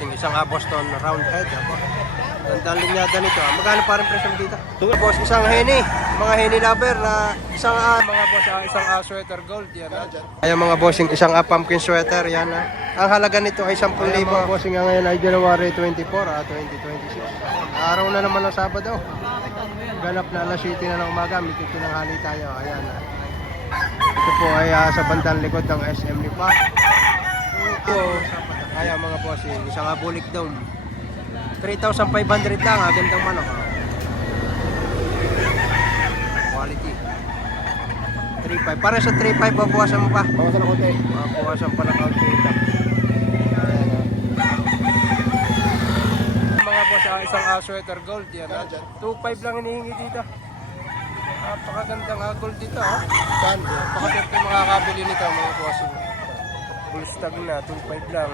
bossing, isang Boston round head. Gandang linyada nito. Magkano pa rin presyo dito? Boss, isang Henny. Mga Henny lover. Isang mga boss, isang sweater gold. Yan. Ayan mga bossing, isang pumpkin sweater. Yan. Ang halaga nito ay 10,000. Mga bossing ngayon ay January 24, 2026. Araw na naman ng Sabado. Ganap na alas 7 na ng umaga. May tinanghali tayo. Ayan. Ito po ay sa bandang likod ng SM Lipa. Ayan mga bossing, isang bulik dome. 3,500 lang, gandang manok. Quality. 3,500. Para sa 3,500, babawasan mo pa. Bawasan ako konti. Babawasan pa ng kaunti. Mga boss, isang sweater gold. Yan. 2,500 lang hinihingi dito. Napakagandang gold dito. Saan? Napakaganda yung makakabili nito mga boss. Full stag na, 2,500 lang.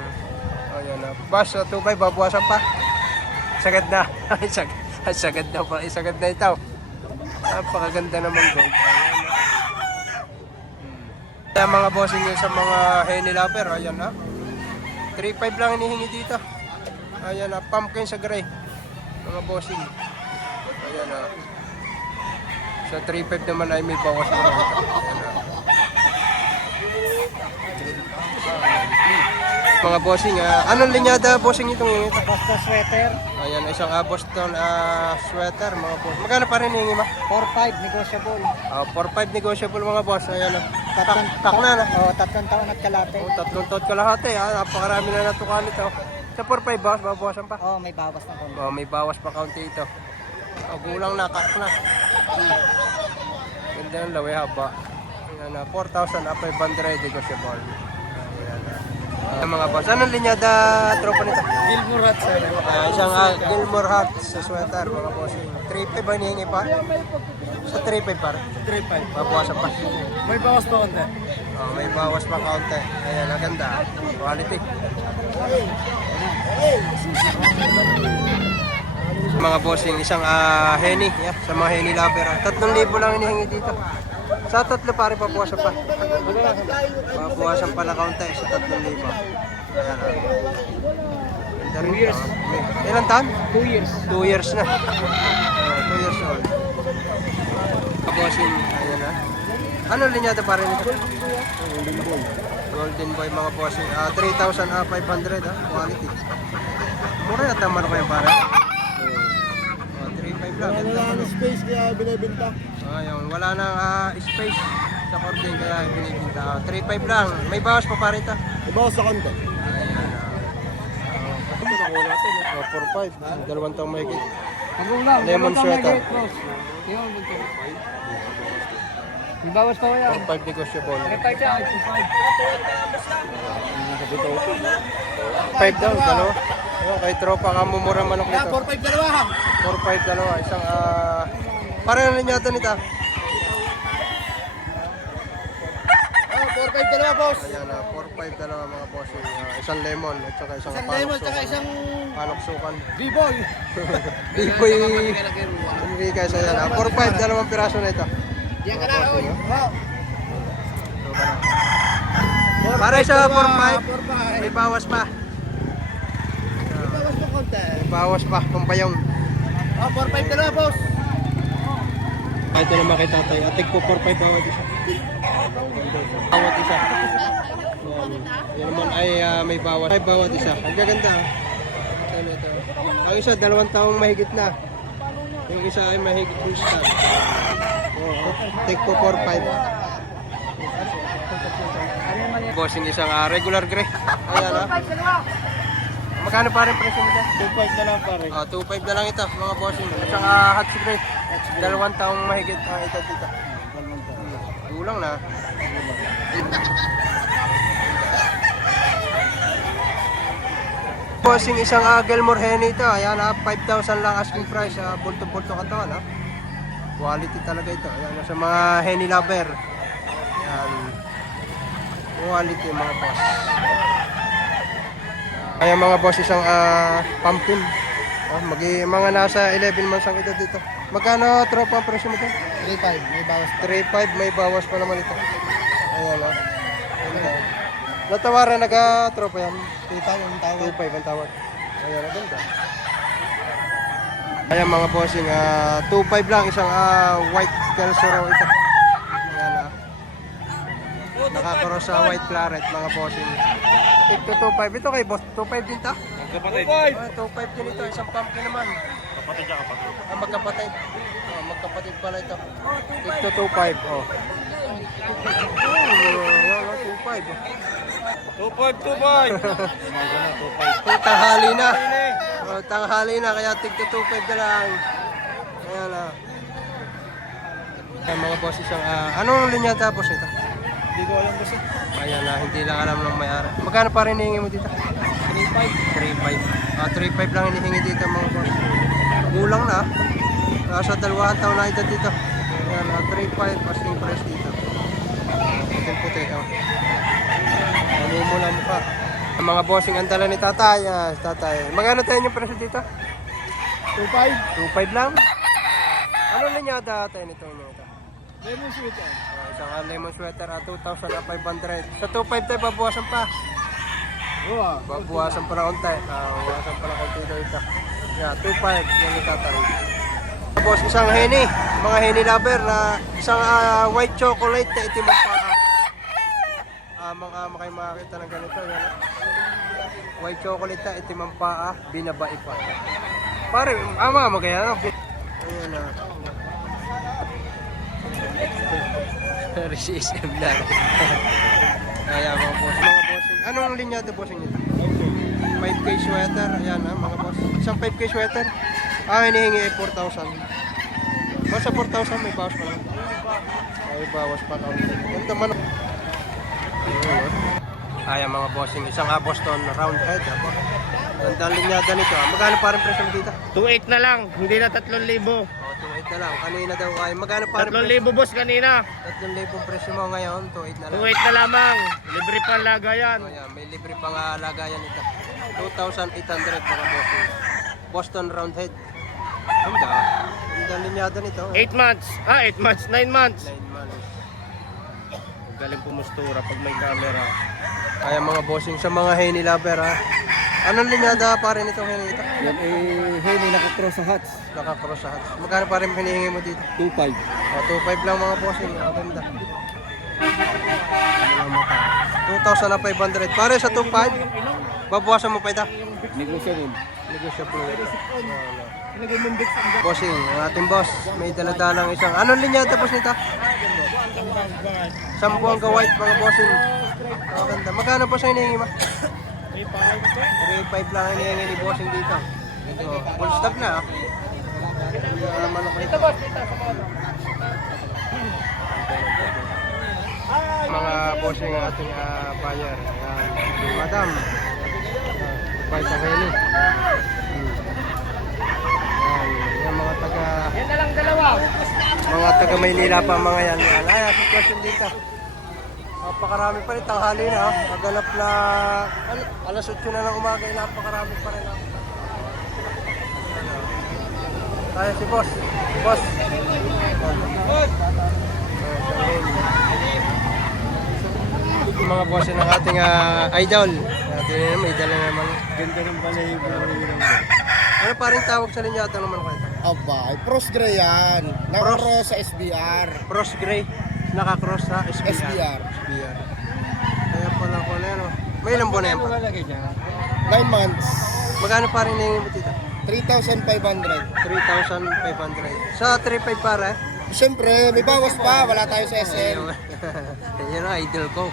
Ayan na. Bas, 2,500, babawasan pa. Sagad na. Sagad na pa. Sagad na ito. Napakaganda naman gold. Ayan mga bossing nyo sa mga Henny lover. Ayan na. 3,500 lang hinihingi dito. Ayan na. Pumpkin sa gray. Mga bossing. Ayan na. Sa 3,500 naman ay may bawas mo rin. Ayan na. Mga bossing, anong linyada bossing itong yung ito? Boston sweater. Ayan, isang Boston sweater mga boss. Magkano pa rin hingi ma? 4,500 negotiable. 4,500 negotiable mga boss. Ayan, Tatlong tak na na. Oh, 3 taon at kalate. 3 taon kalahati. Napakarami na natukan nito. Sa 4,500 boss, babawasan pa. Oh, may bawas na konti. May bawas pa kaunti ito. Gulang na, cut na. Ganda yung lawi haba. Ayan, 4,500 negotiable. Ayan mga boss. Anong linyada tropa nito? Gilmore hat sir. Isang Gilmore hat sa sweater mga boss. 3,500 ba hinihingi pa? Sa 3,500 par. 3,500. Babawasan pa. May bawas pa konti. May bawas pa kaunti. Ayan, ang ganda. Quality. Mga bossing, isang Henny. Sa mga Henny lover. 3,000 lang hinihingi dito. Sa 3 pare babawasan pa. Babawasan pa na kaunti sa 3,000. Ayan. 2 years. Ilan taon? 2 years. 2 years na. 2 years old. Bossing, ayan na. Ano linyada pa rin ito? Golden boy mga bossing. 3,500 quality. Mura yata man kayo pare. 3,500 lang. Wala na space kaya binibenta. Ayun, wala nang space sa cording kaya binibenta. 3,500 lang. May bawas pa pa rin ito. May bawas sa konti. Ayan. Ito nakuha natin. 4,500. 2 taong mahigit. Lemon sweater. May bawas pa kaya. 4,500 negotiable. 5 daw, dalawa. Ayun, kay tropa ka mumura manok nito. 4,500 dalawa. 4,500 dalawa. Isang pareho na niya ito nito. 4,500 dalawa boss. Ayan, 4,500 dalawa mga boss. Isang lemon at saka isang Isang lemon tsaka isang panoksukan. B-boy. Biboy Enriquez. Ayan, 4,500 dalawang piraso na ito. Yan ka na. Para sa 4,500 may bawas pa. May bawas pa konti. May bawas pa, pampayong. 4,500 dalawa boss. Ito naman kay tatay. Atig po 4,500 bawat isa. Bawat isa. Yan naman ay may bawas. Ay bawat isa. Ang gaganda. Ito. Ang isa, 2 taong mahigit na. Yung isa ay mahigit full stag. Take po 4,500. Bossing isang regular gray. Ayan Magkano pa rin presyo nito? 2,500 na lang pare. 2,500 na lang ito mga bossing. At saka hot gray. 2 taong mahigit ito dito. Gulang na. Bossing isang Gilmore Henny ito. Ayan 5,000 lang asking price. Bulto-bulto katawan Quality talaga ito. Ayan sa mga Henny lover. Ayan. Quality mga boss. Ayan mga boss isang pumpkin. Mga nasa 11 months ang ito dito. Magkano tropa ang presyo mo ito? 3,500 may bawas. 3,500 may bawas pa naman ito. Ayan Natawaran tropa yan. 2,000 ang tawag. 2,500 ang tawad. Ayan, maganda. Ayan mga bossing, 2.5 lang isang white Kelsoro ito. Ayan nakakaroon sa white claret mga bossing. Tig to 2.5. Ito kay boss, 2.5 din ta? Magkapatid. 2.5 din ito, isang pumpkin naman. Kapatid siya, kapatid. Magkapatid. Magkapatid pala ito. Tig to 2.5. Oh. 2.5. 2.5. Tanghali na. Tanghali na, kaya tig to 2.5 na lang. Ayan na. Ayan mga boss, isang, anong linya tapos ito? Hindi ko alam kasi. Ayan na, hindi lang alam ng may-ari. Magkano pa rin hihingi mo dito? 3.5. 3.5 lang hinihingi dito mga boss. Kulang na. Nasa 2 taon na edad dito. Ayan, 3.5 asking price dito. Puti-puti. Namumula mukha. Ang mga bossing ang dala ni tatay. Tatay. Magkano tayo yung presyo dito? 2.5. 2.5 lang? Ano linyada tayo nito? Lemon sweet yan. Isang lemon sweater 2,500. Sa 2.5 tayo babawasan pa. Oo. Babawasan pa na konti. Babawasan pa na konti daw ito. Yeah, 2.5 yung itatawid. Tapos isang henny. Mga henny lover na isang white chocolate na itim ang paa. Kayo makakita ng ganito. Yan, white chocolate na itim ang paa. Binabai pa. Pare, mga magaya. Ayan na. RCSM na. Ayan mga boss. Mga bossing. Anong linyado bossing nito? 5K sweater. Ayan mga boss. Isang 5K sweater. Hinihingi 4,000. Sa 4,000 may bawas pa lang. May bawas pa lang. Ganda man. Ayan mga bossing. Isang Boston round head. Ganda ang linyada nito. Magkano pa rin presyo dito? 2.8 na lang, hindi na 3,000. 2.8 na lang. Kanina daw ay magkano pa rin presyo? 3,000 boss kanina. 3,000 presyo mo ngayon. 2.8 na lang. 2.8 na lamang, libre pa lagayan. Ayan, may libre pang lagayan ito. 2,800 mga bossing. Boston Roundhead. Ganda. Ganda ang linyada nito. 8 months, 8 months, 9 months. 9 months. Galing pumustura pag may camera. Kaya mga bossing sa mga henny lover Anong linyada pa rin itong henny ito? Yan henny nakakross sa hats. Nakakross sa hats. Magkano pa rin hinihingi mo dito? 2.5. 2.5 lang mga bossing. Ganda. 2,500. Pare sa 2.5, babawasan mo pa ito. Negotiable. Negotiable. Bossing, ang ating boss, may daladalang isang. Anong linyada boss nito? Sambuanga white mga bossing. Ganda. Magkano po sa hinihingi mo? 3.5 lang hinihingi ni bossing dito. Full stock na. Naman ako ito. Mga bossing ang ating buyer. Madam. Bite ang hini. Yung mga taga... Yan na lang dalawa. Mga taga Maynila pa mga yan. Ay, sitwasyon dito. Napakarami pa rin. Tanghali na. Maganap na... Alas 8 na ng umaga. Napakarami pa rin. Kaya si boss. Boss. Yung mga boss ng ating idol. May dala naman. Ganda ng balahibo. Ano pa rin tawag sa linyata naman ko ito? Aba, ay pros gray yan. Nakakross sa SBR. Cross gray. Nakakross sa SBR. SBR. SBR. Kaya pala ko na yan. May ilang buwan na yan pa? 9 months. Magkano pa rin hingin mo dito? 3,500. 3,500. Sa 3,500 para Siyempre, may bawas pa. Wala tayo sa SM. Yan ang idol ko.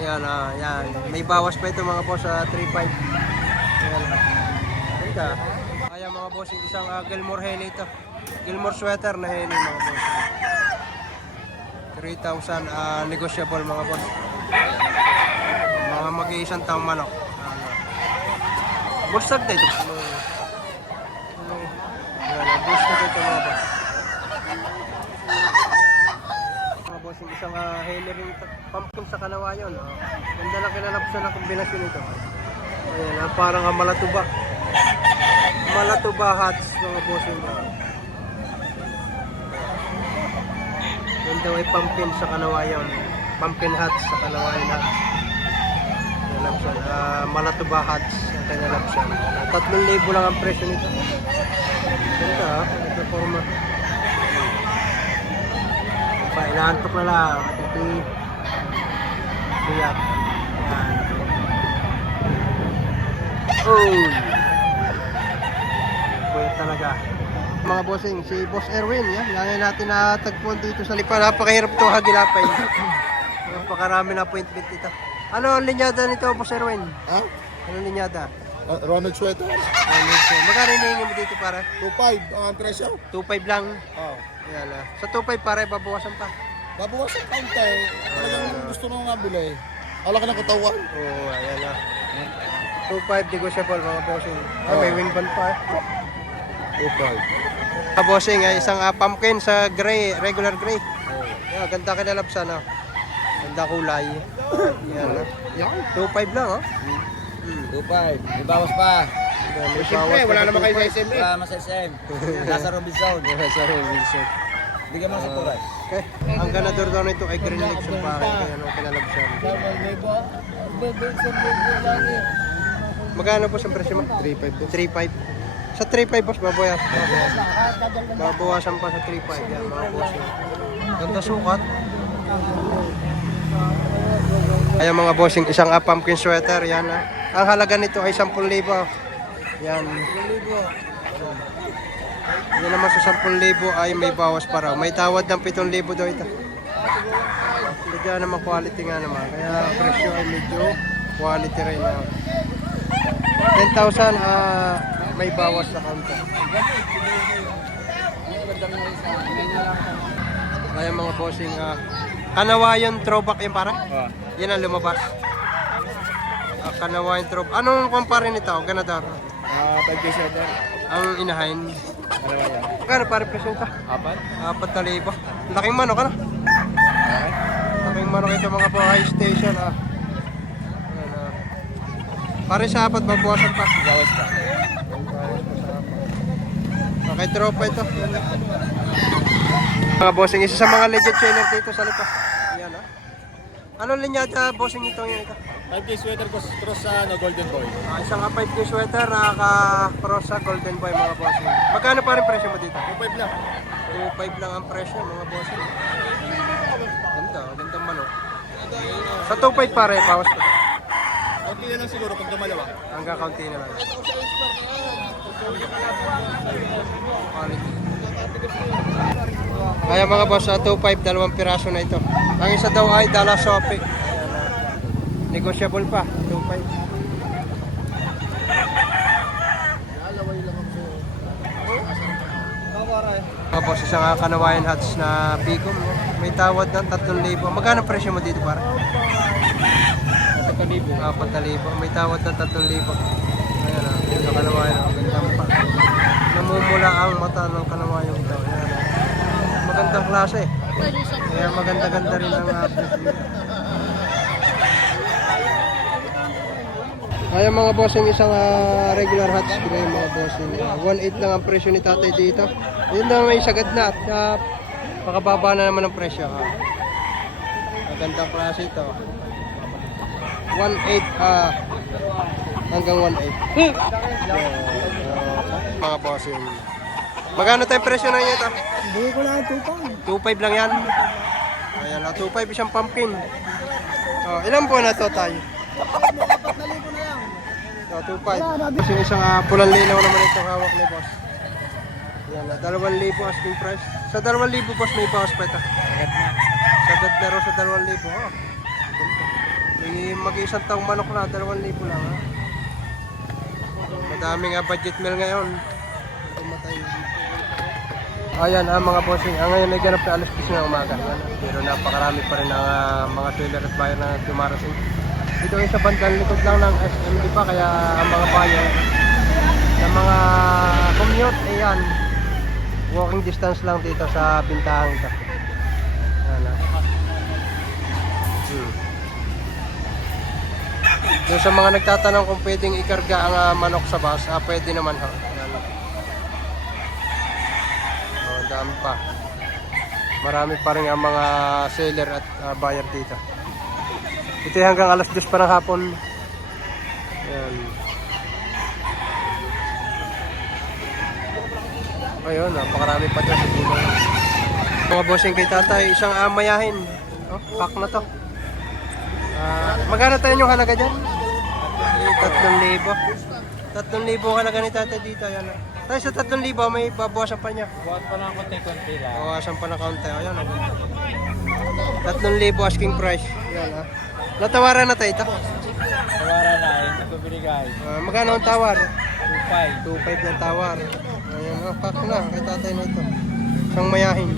Ayan, yan. May bawas pa ito mga boss sa 3,500. Ayan. Ganda. Kaya mga boss, yung isang Gilmore henny ito. Gilmore sweater na henny mga boss. 3,000 negotiable mga boss. Mga mag-iisang taong manok. Bulsag na ito. Bulsag ito mga boss. Mga boss, yung isang henny rin pumpkin sa Kanawayon. Ganda lang kinalapsan na kombinasyon ito. Ayan, parang malatuba. Malatuba hats mga boss. Yan daw ay pumpkin sa Kanawayon. Pumpkin hats sa Kanawayon hats. Yan. Kalabsan. Malatuba Hats ang Kalabsan. 3,000 lang ang presyo nito. Ganda ha. Ito forma. Inaantok na lang. Ito Kuyak. Yan. Oh! Kuyak talaga. Mga bossing, si Boss Erwin, yan. Yan natin natagpuan dito sa Lipa. Napakahirap ito hagilapay. Napakarami na appointment dito. Ano ang linyada nito, Boss Erwin? Ha? Ano ang linyada? Ronald Sweater. Magkano hinihingi mo dito para? 2.5 ang presyo. 2.5 lang. Oh. Yan na. Sa 2.5 para babawasan pa. Babawasan counter. Talagang gusto nung nga bilay. Alak ng katawan. Oo, ayan na. 2.5 negotiable mga bossing. May wing band pa. 2.5. Mga bossing, isang pumpkin sa gray, regular gray. Yeah, ganda kinalapsan. Ganda kulay. Yan na. 2.5 lang. 2.5. May bawas pa. Siyempre, wala naman kayo sa SMA. Wala naman sa SM. Nasa Robinson. Sa Robinson. Bigyan mo na sa Turay. Okay. Ang ganador daw nito ay Green Lakes yung pare. Kaya ano kinalapsan. Magkano po sa presyo mo? 3.5. 3.5. Sa 3.5 boss, babawasan pa sa 3.5. Yan mga boss. Ganda sukat. Ayan mga bossing, isang pumpkin sweater. Yan ha. Ang halaga nito ay 10,000. Yan. Yan naman sa 10,000 ay may bawas pa raw. May tawad ng 7,000 daw ito. Medyo naman quality nga naman. Kaya presyo ay medyo quality rin. 10,000 may bawas sa counter. Kaya mga bossing, Kanawayan throwback yung para? Yan ang lumabas. Kanawayan throwback. Anong kumpare nito? Ganador? 5K sweater. Ang inahin. Kanawayan. Kano pare presyo ito? 4,000. Laking manok ano? Laking manok ito mga po high station. Ayan, pare sa 4 babawasan pa. Bawas pa. Okay, tropa ito. Mga bossing, isa sa mga legit seller dito sa Lipa. Yan Ano linyada bossing ito yun ito? 5K sweater cross sa Golden Boy. Isang 5K sweater naka-cross sa Golden Boy mga bossing. Magkano pa rin presyo mo dito? 2.5 lang. 2.5 lang ang presyo mga bossing. Gandang manok. Sa 2.5 pare, bawas pa. Kunti na lang siguro pag dumalawa. Hanggang kaunti na lang. Quality. Kaya mga boss, 2.5, 2 piraso na ito. Ang isa daw ay dala Shopee. Negotiable pa, 2.5. Mga boss, isang Kanawayan Hats na bigom. May tawad ng 3,000. Magkano presyo mo dito para? 4,000. May tawad ng 3,000. Ayan sa Kanawayan. Ang gandang pa. Namumula ang mata ng Kanawayan ito. Ayan magandang klase. Kaya maganda-ganda rin ang Kaya mga bossing, isang regular hats gray mga bossing. 1.8 lang ang presyo ni tatay dito. Yun lang may sagad na at pakababa na naman ang presyo. Magandang klase ito. 1.8 hanggang 1.8. Mga bossing. Magkano tayong presyo na niya ito? Hindi ko lang 2.5. 2.5 lang yan. Ayan, 2.5 isang pumpkin. Ilan po na ito tayo? 2.5. Kasi isang pulang linaw naman itong hawak ni boss. Yan, 2,000 asking price. Sa 2,000 boss may bawas pa ito. Sagad pero sa 2,000. May mag-isang taong manok na, 2,000 lang. Madaming budget meal ngayon. Tumatay. Ayan mga bossing, ngayon ay ganap na alas 10 ng umaga. Pero napakarami pa rin ang mga seller at buyer na dumarating. Dito ay sa bandang likod lang ng SMD pa, kaya ang mga buyer ng mga commute, ayan, walking distance lang dito sa bintahan ito. Ayan. Doon sa mga nagtatanong kung pwedeng ikarga ang manok sa bus, pwede naman ha. Dami pa. Marami pa rin ang mga seller at buyer dito. Ito hanggang alas 10 pa ng hapon. Yan. Ayun, napakarami pa dyan sa gulay. Mga bossing kay tatay, isang mayahin. Oh, pack na to. Magkano tayo yung halaga dyan? 3,000. 3,000 halaga ni tatay dito. Ayan. Tayo sa 3,000 may babawasan pa niya. Buwan pa lang konti-konti lang. Bawasan pa na kaunti. Ayan. 3,000 asking price. Ayan. Natawaran na tayo ito. Tawaran na, hindi ko binigay. Magkano ang tawar? 2.5. 2,500 ng tawar. Ayan. Pack na kay tatay na ito. Isang mayahin.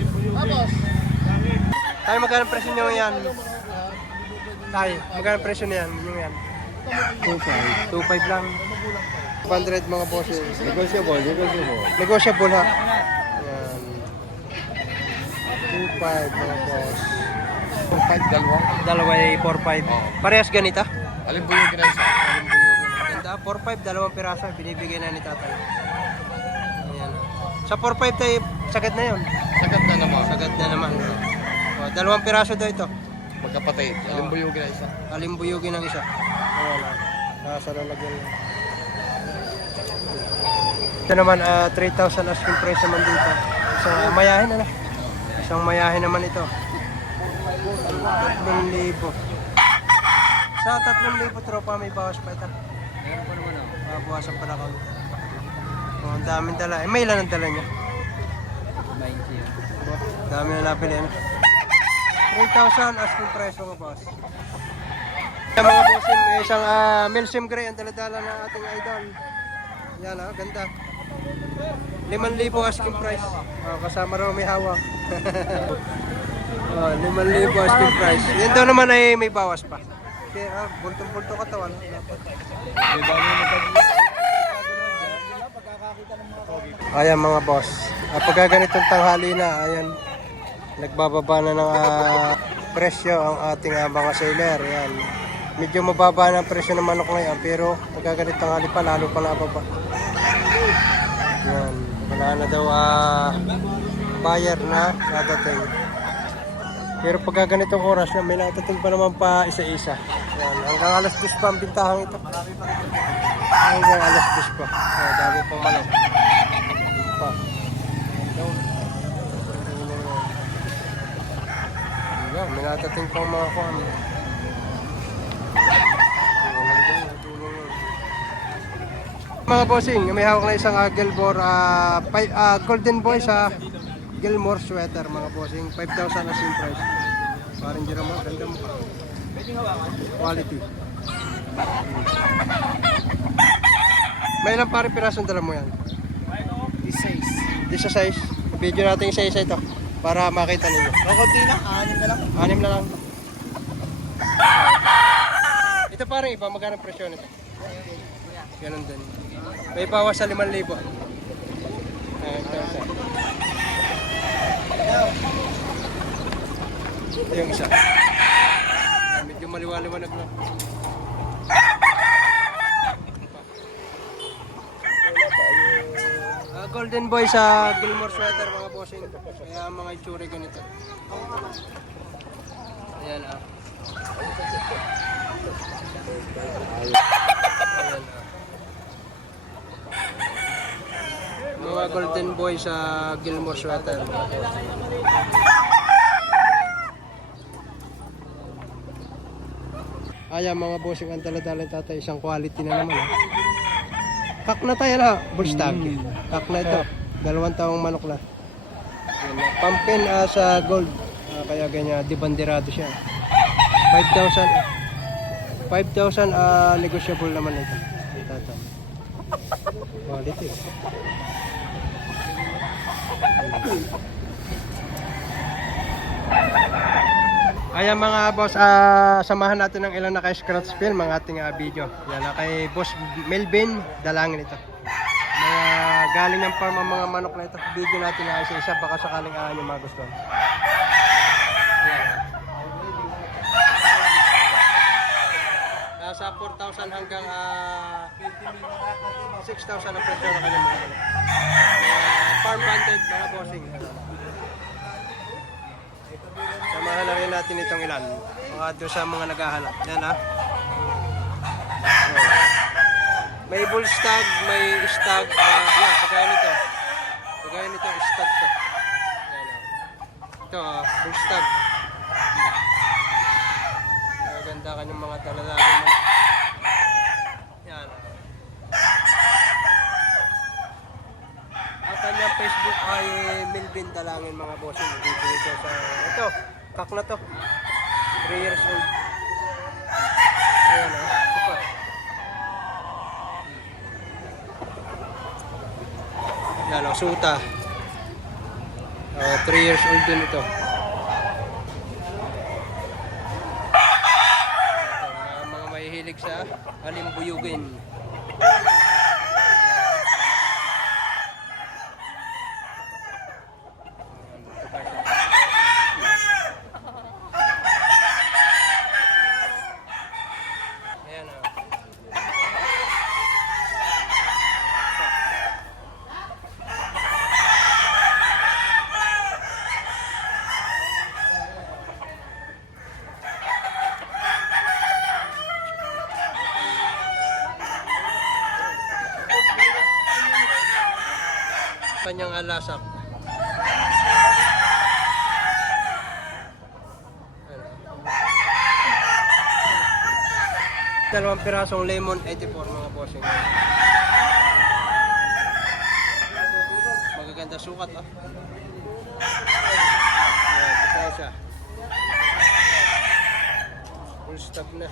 Tayo magkano presyo nyo yan? Tayo, magkano presyo na yan? Yung yan? 2,500 lang. 500 mga bosses. Negotiable. Negotiable ha. Ayan. 2,500 mga boss. 5, dalawa. Dalawa ay 4,500. Parehas ganito? Alin po yung kinaysa? Ganda, 4,500, dalawang piraso. Binibigay na ni tatay. Ayan. Sa 4,500 tayo, sagad na yun. Sagat na naman. Sagad na naman. O, dalawang piraso daw ito. Magkapatid. Alin po yung kinaysa? Alimbuyugin ng isa. Wala. Nasa lalagyan lang. Ito naman, 3,000 asking price naman dito. Isang mayahin na. Isang mayahin naman ito. 3,000. Sa 3,000 tropa may bawas pa ito. Meron pa naman ako. Bawasan pa na kaunti. Oh, ang daming dala. May ilan ang dala niya? 90. Dami na nabili. 3,000 asking price mga boss. Mga bossing, may isang Milsim Gray ang daladala ng ating idol. Yan ganda. 5,000 asking price. Kasama raw may hawak. 5,000 asking price. Yan daw naman ay may bawas pa. Kaya bultong-bulto katawan. Ayan mga boss. Pagka ganitong tanghali na, ayan, nagbababa na ng presyo ang ating mga seller. Ayan. Medyo mababa na ang presyo ng manok ngayon, pero pagka ganitong tanghali pa, lalo pa nababa. Ayan. Wala na daw buyer na nadating. Pero pagka ganitong oras na, may nadating pa naman pa isa-isa. Ayan. Hanggang alas 10 pa ang bintahang ito. Hanggang alas 10 pa. Dami pang manok. Pa. Ayan, may nadating pang mga kuhan. Mga bossing, may hawak na isang Gilmore Golden Boy sa Gilmore sweater mga bossing, 5,000 as in price. Parang dyan naman, ganda mo. Quality. May ilang pare pirasong dala mo yan? 16. 16. Video natin isa-isa ito para makita ninyo. Konti na. 6 na lang. 6 na lang. Ito parang iba, magkano presyo nito? Ganun din. May bawas sa 5,000. Ito yung isa. Medyo maliwaliwanag lang. Golden Boy sa Gilmore sweater mga bossing. Kaya mga itsuri ganito. Ayan Mga Golden Boy sa Gilmore sweater. Ayan mga bossing, ang dala-dala tatay, isang quality na naman. Kak na tayo na, Bullstag. Kak na ito, 2 taong manok na. Pumpkin sa gold, kaya ganyan, dibanderado siya. 5,000 negotiable naman ito. Tatay. Quality. Ayan mga boss, samahan natin ng ilang naka-scratch film ang ating video. Yan kay Boss Melvin, dalangin ito. Mga galing ng farm ang mga manok na ito. Video natin na isa-isa, baka sakaling nyo magustuhan. Yan. Nasa 4,000 hanggang 6,000 ang presyo na kanyang mga manok. Farm banded mga bossing. Samahan na rin natin itong ilan. Mga doon sa mga naghahanap. Yan May bull stag, may stag. Yan, kagaya nito. Kagaya nito, stag to. Yan, ito, bull stag. Maganda kanyang mga talalagin. Yan. Ang kanyang Facebook ay Melvin Dalangin mga bossing. Bibili ko sa ito, kak na to. 3 years old. Ayan ito pa. Yan suta. 3 years old din ito. Mga mahihilig sa halimbuyugin. Ayan kanyang alasak. Dalawang pirasong lemon 84 mga bossing. Magaganda sukat ah. Ayan, ito siya. Full stop na.